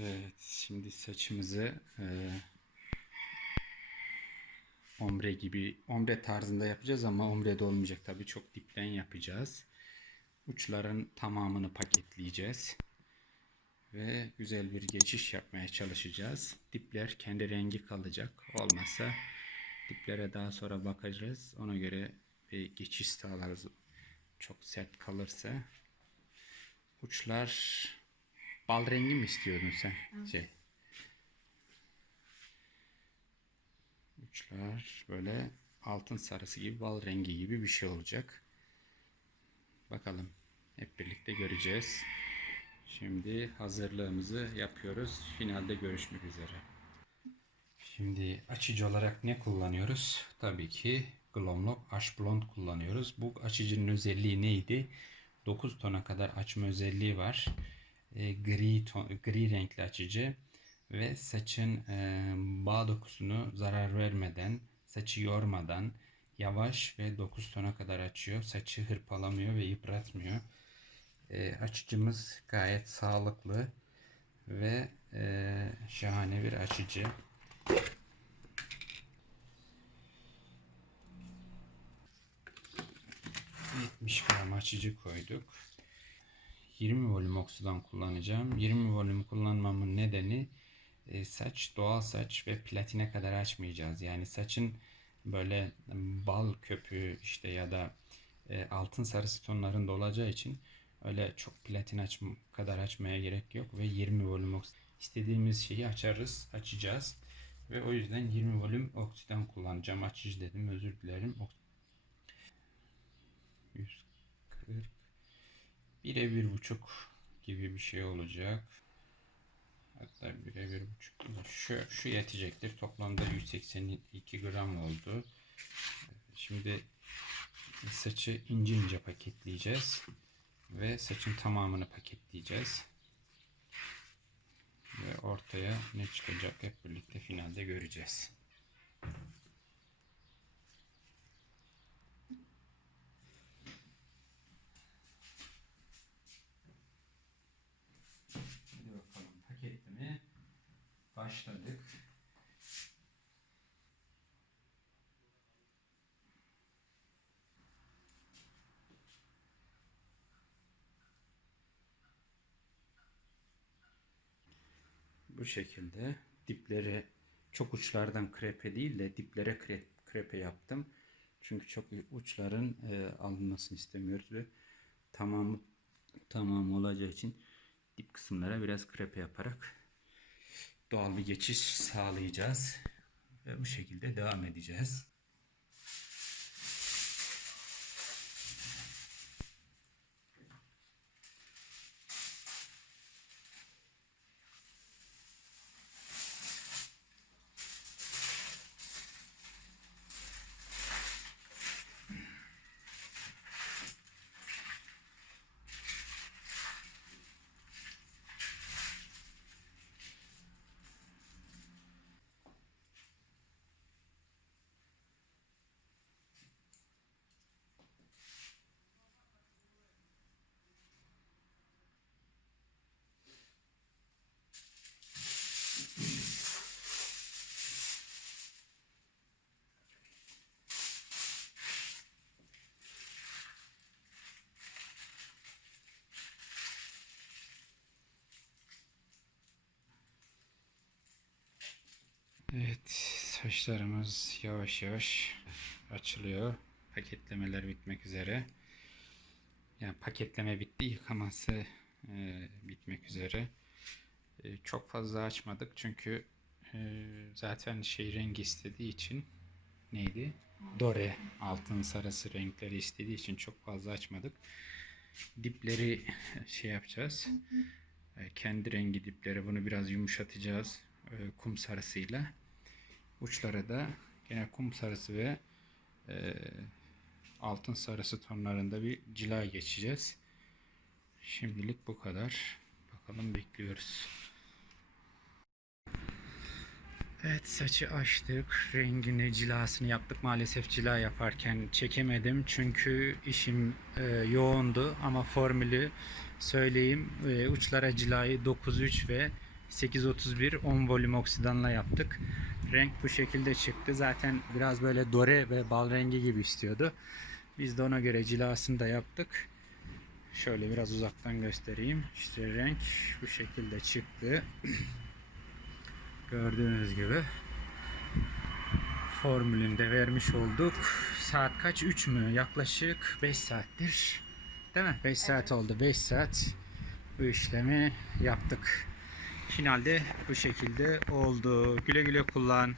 Evet, şimdi saçımızı e, ombre gibi, ombre tarzında yapacağız ama ombre de olmayacak tabii. Çok dipten yapacağız. Uçların tamamını paketleyeceğiz. Ve güzel bir geçiş yapmaya çalışacağız. Dipler kendi rengi kalacak. Olmazsa diplere daha sonra bakacağız. Ona göre bir geçiş sağlarız. Çok sert kalırsa. Uçlar bal rengi mi istiyordun sen? Şey. Uçlar böyle altın sarısı gibi bal rengi gibi bir şey olacak. Bakalım. Hep birlikte göreceğiz. Şimdi hazırlığımızı yapıyoruz. Finalde görüşmek üzere. Şimdi açıcı olarak ne kullanıyoruz? Tabii ki Glomlock Ash Blond kullanıyoruz. Bu açıcının özelliği neydi? 9 tona kadar açma özelliği var. E, gri ton, gri renkli açıcı ve saçın e, bağ dokusunu zarar vermeden, saçı yormadan yavaş ve 9 tona kadar açıyor. Saçı hırpalamıyor ve yıpratmıyor. E, açıcımız gayet sağlıklı ve e, şahane bir açıcı. 70 gram açıcı koyduk. 20 volüm oksidan kullanacağım. 20 volüm kullanmamın nedeni e, saç doğal saç ve platine kadar açmayacağız. Yani saçın böyle bal köpüğü işte ya da e, altın sarısı tonlarında olacağı için öyle çok platin aç kadar açmaya gerek yok ve 20 volüm oksidan istediğimiz şeyi açarız, açacağız. Ve o yüzden 20 volüm oksidan kullanacağım. Açıcı dedim, özür dilerim. 140 bire bir buçuk gibi bir şey olacak. Hatta bire bir buçuk. Şu, şu yetecektir. Toplamda 182 gram oldu. Şimdi saçı ince ince paketleyeceğiz. Ve saçın tamamını paketleyeceğiz. Ve ortaya ne çıkacak hep birlikte finalde göreceğiz. Hadi bakalım paketleme başladık. Bu şekilde dipleri çok uçlardan krepe değil de diplere krepe, krepe yaptım. Çünkü çok uçların e, alınmasını istemiyoruz ve tamamı tamam olacağı için dip kısımlara biraz krepe yaparak doğal bir geçiş sağlayacağız. Ve bu şekilde devam edeceğiz. Evet, saçlarımız yavaş yavaş açılıyor. Paketlemeler bitmek üzere. Yani paketleme bitti, yıkaması e, bitmek üzere. E, çok fazla açmadık çünkü e, zaten şey rengi istediği için neydi? Dore altın sarısı renkleri istediği için çok fazla açmadık. Dipleri şey yapacağız. E, kendi rengi dipleri bunu biraz yumuşatacağız kum sarısıyla. Uçlara da gene kum sarısı ve e, altın sarısı tonlarında bir cila geçeceğiz. Şimdilik bu kadar. Bakalım bekliyoruz. Evet saçı açtık. Rengini, cilasını yaptık. Maalesef cila yaparken çekemedim. Çünkü işim e, yoğundu. Ama formülü söyleyeyim. E, uçlara cilayı 9-3 ve 831 10 volüm oksidanla yaptık. Renk bu şekilde çıktı. Zaten biraz böyle dore ve bal rengi gibi istiyordu. Biz de ona göre cilasını da yaptık. Şöyle biraz uzaktan göstereyim. İşte renk bu şekilde çıktı. Gördüğünüz gibi formülünde vermiş olduk. Saat kaç? 3 mü? Yaklaşık 5 saattir. Değil mi? 5 saat oldu. 5 saat bu işlemi yaptık. Finalde bu şekilde oldu. Güle güle kullan.